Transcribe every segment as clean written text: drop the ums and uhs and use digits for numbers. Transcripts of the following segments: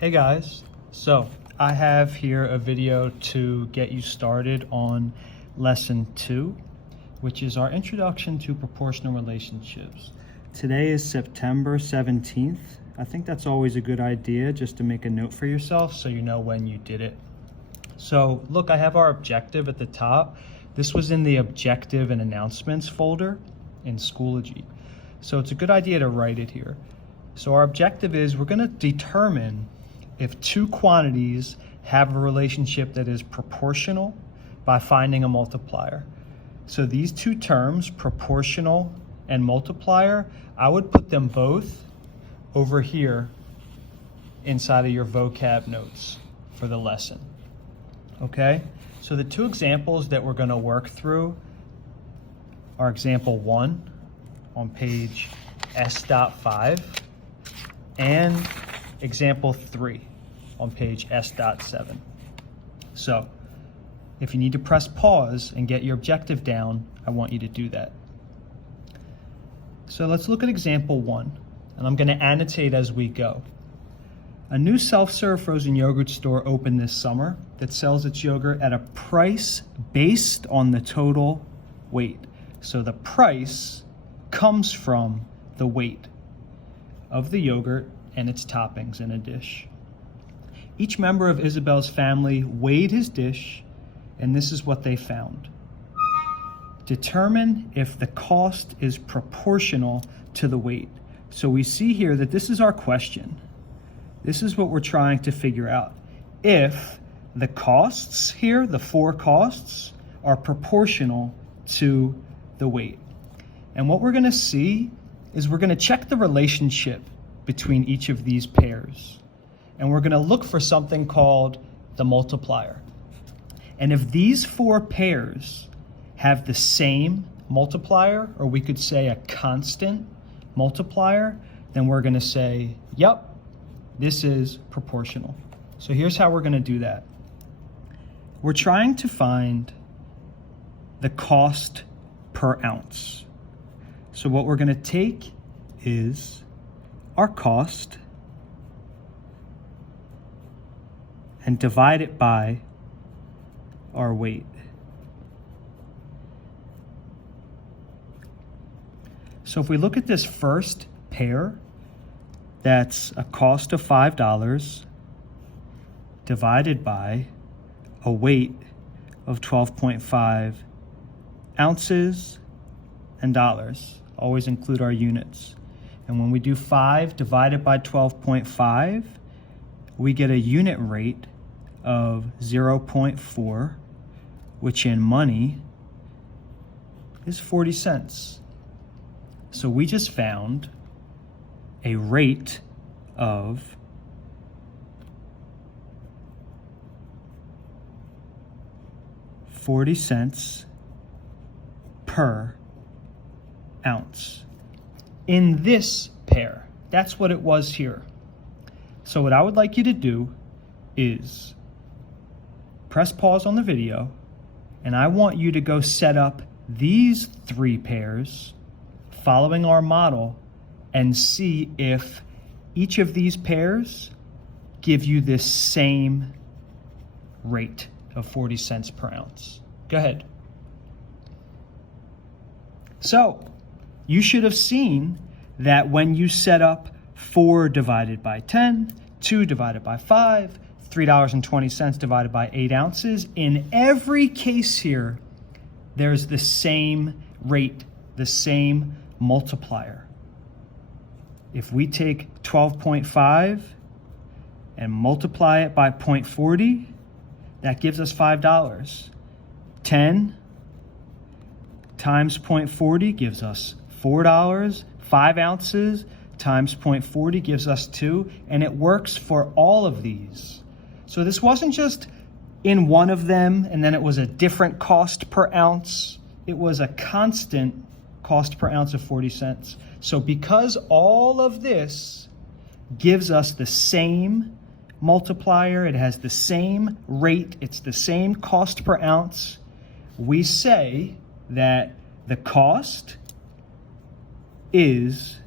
Hey guys, so I have here a video to get you started on lesson 2, which is our introduction to proportional relationships. Today is September 17th. I think that's always a good idea just to make a note for yourself so you know when you did it. So look, I have our objective at the top. This was in the objective and announcements folder in Schoology. So it's a good idea to write it here. So our objective is we're going to determine if two quantities have a relationship that is proportional by finding a multiplier. So these two terms, proportional and multiplier, I would put them both over here inside of your vocab notes for the lesson. Okay, so the two examples that we're going to work through are example 1 on page S.5 and example 3 on page S.7. So if you need to press pause and get your objective down, I want you to do that. So let's look at example 1, and I'm going to annotate as we go. A new self-serve frozen yogurt store opened this summer that sells its yogurt at a price based on the total weight. So the price comes from the weight of the yogurt and its toppings in a dish. Each member of Isabel's family weighed his dish, and this is what they found. Determine if the cost is proportional to the weight. So we see here that this is our question. This is what we're trying to figure out. If the costs here, the 4 costs, are proportional to the weight. And what we're going to see is we're going to check the relationship between each of these pairs. And we're going to look for something called the multiplier. And if these 4 pairs have the same multiplier, or we could say a constant multiplier, then we're going to say, yep, this is proportional. So here's how we're going to do that. We're trying to find the cost per ounce. So what we're going to take is our cost and divide it by our weight. So if we look at this first pair, that's a cost of $5 divided by a weight of 12.5 ounces and dollars. Always include our units. And when we do 5 divided by 12.5, we get a unit rate of 0.4, which in money is 40 cents. So we just found a rate of $0.40 per ounce in this pair. That's what it was here. So what I would like you to do is press pause on the video, and I want you to go set up these 3 pairs following our model and see if each of these pairs give you this same rate of 40 cents per ounce. Go ahead. So you should have seen that when you set up 4 divided by 10, 2 divided by 5, $3.20 divided by 8 ounces, in every case here, there's the same rate, the same multiplier. If we take 12.5 and multiply it by 0.40, that gives us $5. 10 times 0.40 gives us $4. 5 ounces times 0.40 gives us 2, and it works for all of these. So this wasn't just in one of them and then it was a different cost per ounce. It was a constant cost per ounce of 40 cents. So because all of this gives us the same multiplier, it has the same rate, it's the same cost per ounce, we say that the cost is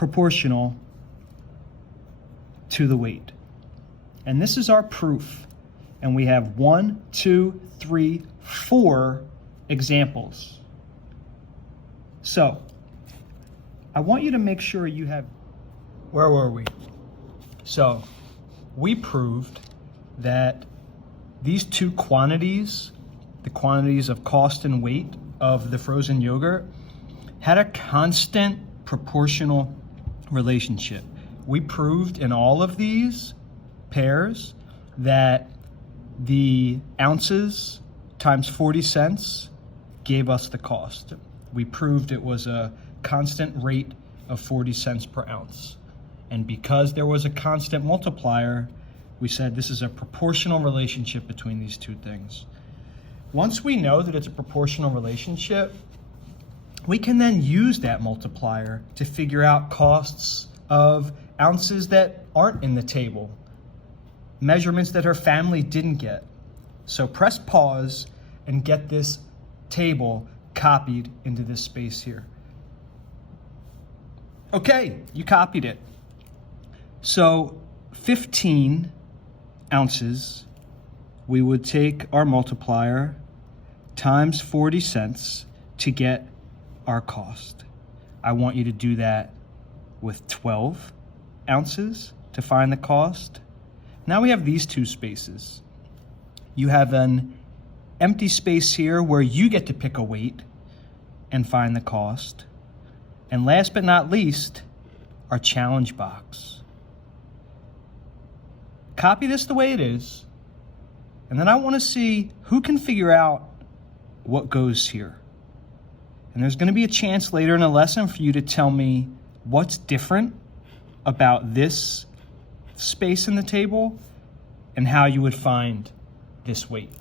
proportional to the weight. And this is our proof. And we have 1, 2, 3, 4 examples. So I want you to make sure you have, where were we? So we proved that these two quantities, the quantities of cost and weight of the frozen yogurt, had a constant proportional relationship. We proved in all of these pairs that the ounces times 40 cents gave us the cost. We proved it was a constant rate of 40 cents per ounce. And because there was a constant multiplier, we said this is a proportional relationship between these two things. Once we know that it's a proportional relationship, we can then use that multiplier to figure out costs of ounces that aren't in the table, measurements that her family didn't get. So press pause and get this table copied into this space here. Okay, you copied it. So 15 ounces, we would take our multiplier times 40 cents to get our cost. I want you to do that with 12 ounces to find the cost. Now we have these two spaces. You have an empty space here where you get to pick a weight and find the cost. And last but not least, our challenge box. Copy this the way it is, and then I want to see who can figure out what goes here. And there's going to be a chance later in the lesson for you to tell me what's different about this space in the table and how you would find this weight.